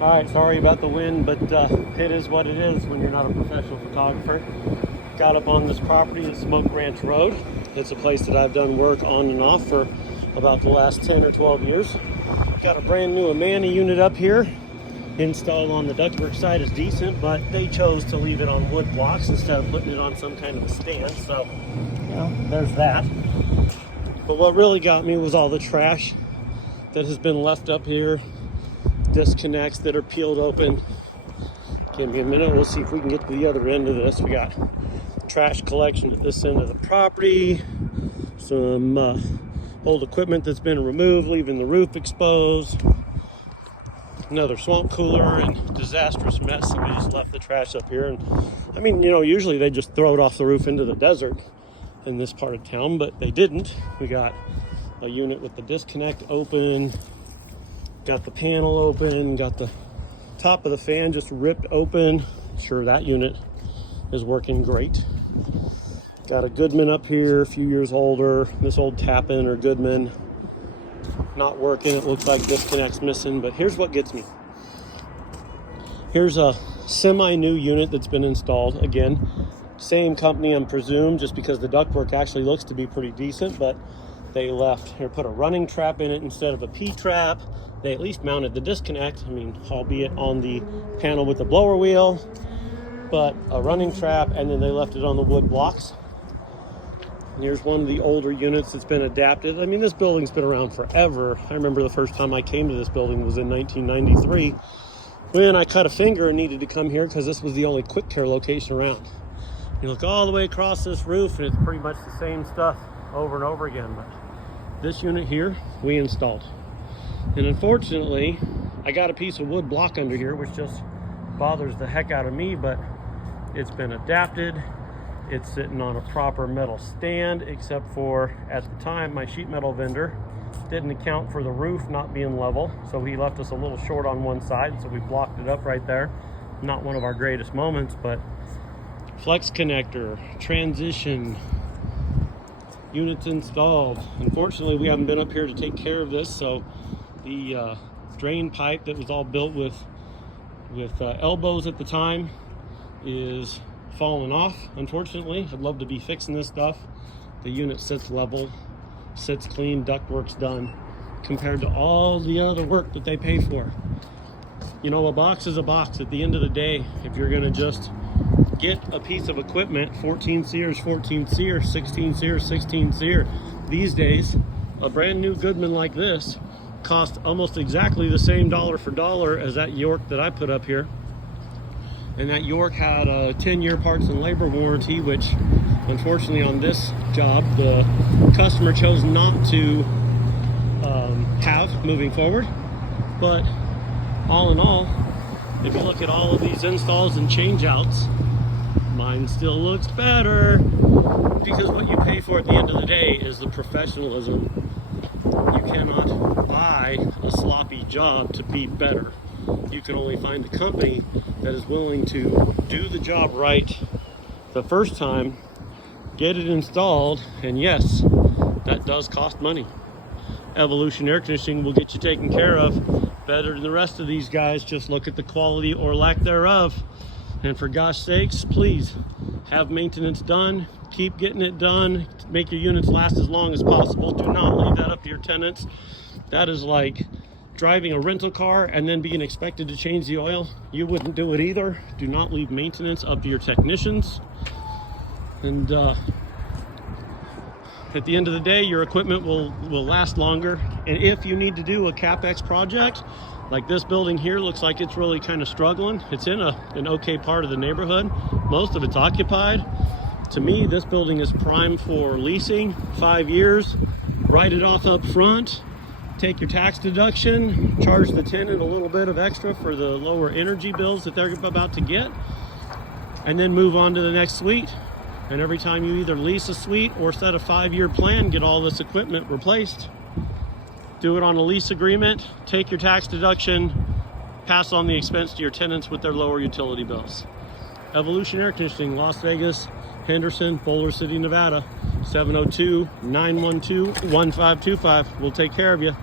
All right, sorry about the wind, but it is what it is when you're not a professional photographer. Got up on this property at Smoke Ranch Road. It's a place that I've done work on and off for about the last 10 or 12 years. Got a brand new Amana unit up here. Install on the ductwork side is decent, but they chose to leave it on wood blocks instead of putting it on some kind of a stand. So, you know, there's that. But what really got me was all the trash that has been left up here. Disconnects that are peeled open. Give me a minute, we'll see if we can get to the other end of this. We got trash collection at this end of the property, some old equipment that's been removed, leaving the roof exposed, another swamp cooler, and disastrous mess. Somebody just left the trash up here. And I mean, you know, usually they just throw it off the roof into the desert in this part of town, but they didn't. We got a unit with the disconnect open, got the panel open, got the top of the fan just ripped open. Sure, that unit is working great. Got a Goodman up here, a few years older. This old Tappan or Goodman, not working. It looks like disconnect's missing, but here's what gets me. Here's a semi-new unit that's been installed. Again, same company, I'm presumed, just because the ductwork actually looks to be pretty decent, but they left here, put a running trap in it instead of a P-trap. They at least mounted the disconnect, I mean, albeit on the panel with the blower wheel, but a running trap, and then they left it on the wood blocks. And here's one of the older units that's been adapted. I mean, this building's been around forever. I remember the first time I came to this building was in 1993, when I cut a finger and needed to come here because this was the only quick care location around. You look all the way across this roof and it's pretty much the same stuff over and over again. But this unit here, we installed. And unfortunately, I got a piece of wood block under here, which just bothers the heck out of me, but it's been adapted. It's sitting on a proper metal stand, except for, at the time, my sheet metal vendor didn't account for the roof not being level, so he left us a little short on one side, so we blocked it up right there. Not one of our greatest moments, but flex connector, transition, units installed. Unfortunately, we haven't been up here to take care of this, so the drain pipe that was all built with elbows at the time is falling off. Unfortunately, I'd love to be fixing this stuff. The unit sits level, sits clean, ductwork's done, compared to all the other work that they pay for. You know, a box is a box. At the end of the day, if you're gonna just get a piece of equipment, 14 sears, 14 sears, 16 sears, 16 sear. These days, a brand new Goodman like this cost almost exactly the same dollar for dollar as that York that I put up here. And that York had a 10-year parts and labor warranty, which unfortunately on this job, the customer chose not to have moving forward. But all in all, if you look at all of these installs and change outs, mine still looks better, because what you pay for at the end of the day is the professionalism. You cannot buy a sloppy job to be better. You can only find a company that is willing to do the job right the first time, get it installed, and yes, that does cost money. Evolution Air Conditioning will get you taken care of better than the rest of these guys. Just look at the quality or lack thereof. And for gosh sakes, please have maintenance done. Keep getting it done. Make your units last as long as possible. Do not leave that up to your tenants. That is like driving a rental car and then being expected to change the oil. You wouldn't do it either. Do not leave maintenance up to your technicians. And at the end of the day, your equipment will last longer. And if you need to do a CapEx project, like this building here looks like it's really kind of struggling. It's in an okay part of the neighborhood. Most of it's occupied. To me, this building is prime for leasing, 5 years, write it off up front, take your tax deduction, charge the tenant a little bit of extra for the lower energy bills that they're about to get, and then move on to the next suite. And every time you either lease a suite or set a 5-year plan, get all this equipment replaced. Do it on a lease agreement, take your tax deduction, pass on the expense to your tenants with their lower utility bills. Evolution Air Conditioning, Las Vegas, Henderson, Boulder City, Nevada, 702-912-1525. We'll take care of you.